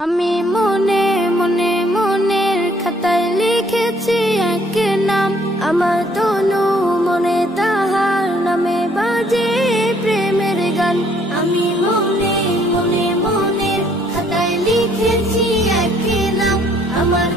আমি মনে মনে মনের খাতায় লিখেছি এক নাম, আমার তনু মনে তাহার নামে বাজে প্রেমের গান। আমি মনে মনে মনের খাতায় লিখেছি এক নাম, আমার